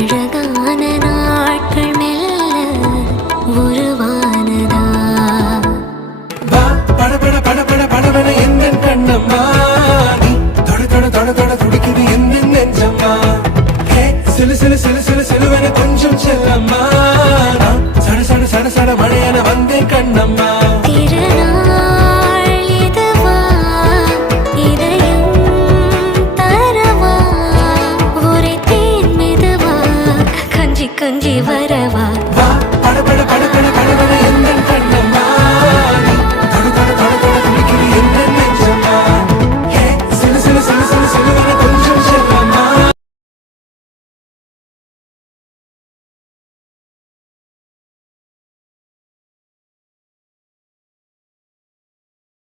அழகான நாட்கள் மெல்ல உருவானதா? பட பட பட பட படபட எந்த கண்ணம்மா? நீ தொட தொட தொட தொட துடிக்குது எந்த நெஞ்சம்மா? சிலு சிலு சிலு சிலு சிலுவன கொஞ்சம் செல்லம்மா. சட சட சட சட மழையான வந்தேன் கண்ணம்மா. கஞ்சி வரவா